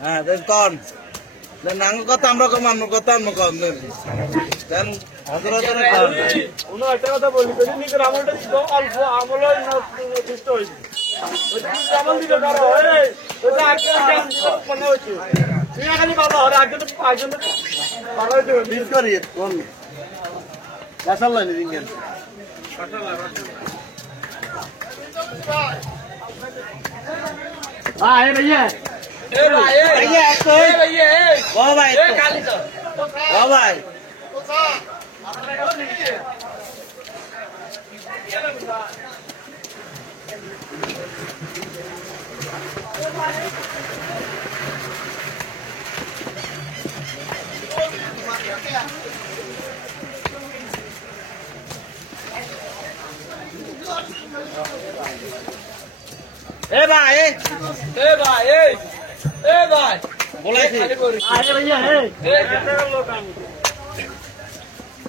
হ্যাঁ কোন নাঙ্গ কথা আমরা কম আমরা কথা আমরা কম দেন হাজার হাজার উনি একটা কথা বলি যদি নিজের আমলটা দিত অল্প আমল যথেষ্ট হয়েছে আমল দিতে পারো ওইটা একজন মনে হচ্ছে তুই খালি বাবা আর একজন পাঁচজন ভালো হইতে মিস করি কোন মাশাআল্লাহ নি দিন हां ए भैया ए भाई ए भैया ए भैया ए ओ भाई ए काली तो ओ भाई ए भाई ए भाई ए भाई बोला थी अरे भैया ए कितने लोग काम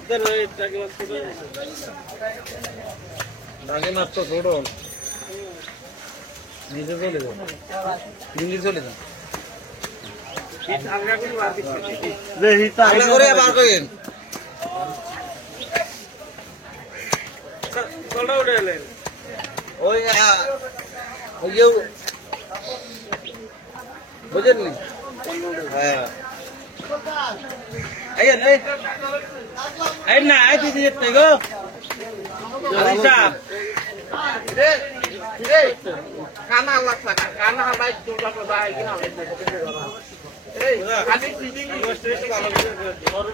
इधर ताकि आगे मत तो छोड़ो नीचे चले जाओ नीचे चले जाओ আমরা কোন বার দিচ্ছি রে হিতা আগে করে বার করেন চলো উঠেলে ওই ওই বুঝেননি হ্যাঁ আইন এই আইন না আই দিদি যেতে গো আলিশা কানা লাগছে কানা ভাই দুটো ভাই কিনা এই খালি সিটিং ইনভেস্টিগেশন ভালো